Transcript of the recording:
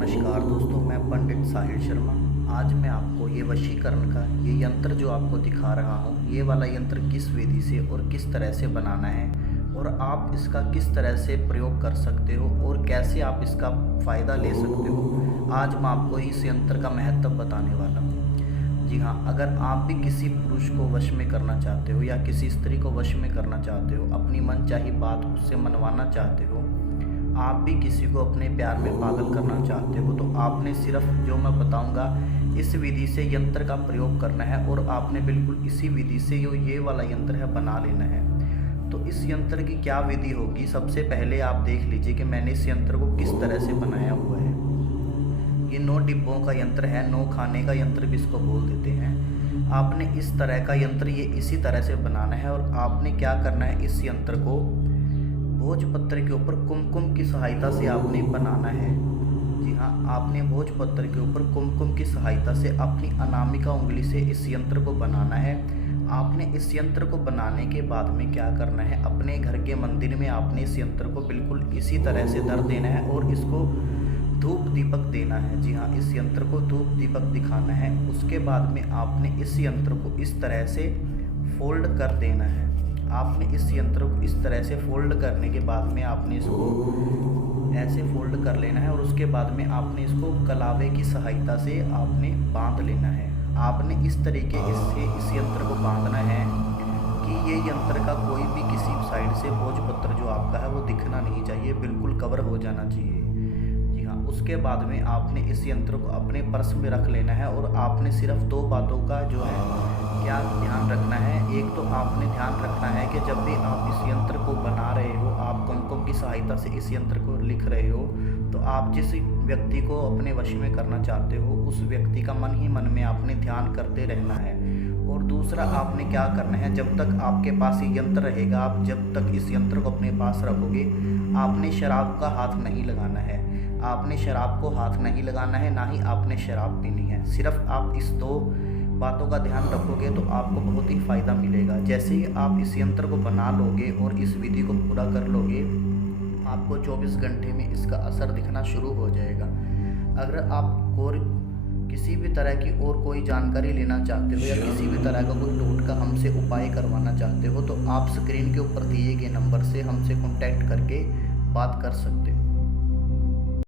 नमस्कार दोस्तों, मैं पंडित साहिल शर्मा। आज मैं आपको ये वशीकरण का ये यंत्र जो आपको दिखा रहा हूँ, ये वाला यंत्र किस विधि से और किस तरह से बनाना है और आप इसका किस तरह से प्रयोग कर सकते हो और कैसे आप इसका फ़ायदा ले सकते हो। आज मैं आपको इस यंत्र का महत्व बताने वाला हूँ। जी हाँ, अगर आप भी किसी पुरुष को वश में करना चाहते हो या किसी स्त्री को वश में करना चाहते हो, अपनी मनचाही बात उससे मनवाना चाहते हो, आप भी किसी को अपने प्यार में पागल करना चाहते हो, तो आपने सिर्फ जो मैं बताऊंगा इस विधि से यंत्र का प्रयोग करना है और आपने बिल्कुल इसी विधि से जो ये वाला यंत्र है बना लेना है। तो इस यंत्र की क्या विधि होगी, सबसे पहले आप देख लीजिए कि मैंने इस यंत्र को किस तरह से बनाया हुआ है। ये 9 डिब्बों का यंत्र है, 9 खाने का यंत्र भी इसको बोल देते हैं। आपने इस तरह का यंत्र ये इसी तरह से बनाना है और आपने क्या करना है, इस यंत्र को भोजपत्र के ऊपर कुमकुम की सहायता से आपने बनाना है। जी हाँ, आपने भोजपत्र के ऊपर कुमकुम की सहायता से अपनी अनामिका उंगली से इस यंत्र को बनाना है। आपने इस यंत्र को बनाने के बाद में क्या करना है, अपने घर के मंदिर में आपने इस यंत्र को बिल्कुल इसी तरह से धर देना है और इसको धूप दीपक देना है। जी हाँ, इस यंत्र को धूप दीपक दिखाना है। उसके बाद में आपने इस यंत्र को इस तरह से फोल्ड कर देना है। आपने इस यंत्र को इस तरह से फोल्ड करने के बाद में आपने इसको ऐसे फोल्ड कर लेना है और उसके बाद में आपने इसको कलावे की सहायता से आपने बांध लेना है। आपने इस तरीके से इस यंत्र को बांधना है कि ये यंत्र का कोई भी किसी साइड से भोजपत्र जो आपका है वो दिखना नहीं चाहिए, बिल्कुल कवर हो जाना चाहिए। जी हाँ, उसके बाद में आपने इस यंत्र को अपने पर्स में रख लेना है और आपने सिर्फ 2 बातों का जो है क्या ध्यान रखना है। एक तो आपने ध्यान रखना है कि जब भी आप इस यंत्र को बना रहे हो, आप कुमकुम की सहायता से इस यंत्र को लिख रहे हो, तो आप जिस व्यक्ति को अपने वश में करना चाहते हो उस व्यक्ति का मन ही मन में आपने ध्यान करते रहना है। और दूसरा आपने क्या करना है, जब तक आपके पास ये यंत्र रहेगा, आप जब तक इस यंत्र को अपने पास रखोगे, आपने शराब का हाथ नहीं लगाना है। आपने शराब को हाथ नहीं लगाना है, ना ही आपने शराब पीनी है। सिर्फ आप इस 2 बातों का ध्यान रखोगे तो आपको बहुत ही फ़ायदा मिलेगा। जैसे ही आप इस यंत्र को बना लोगे और इस विधि को पूरा कर लोगे, आपको 24 घंटे में इसका असर दिखना शुरू हो जाएगा। अगर आप और किसी भी तरह की और कोई जानकारी लेना चाहते हो या किसी भी तरह का कोई टोटका हमसे उपाय करवाना चाहते हो, तो आप स्क्रीन के ऊपर दिए गए नंबर से हमसे कॉन्टैक्ट करके बात कर सकते हो।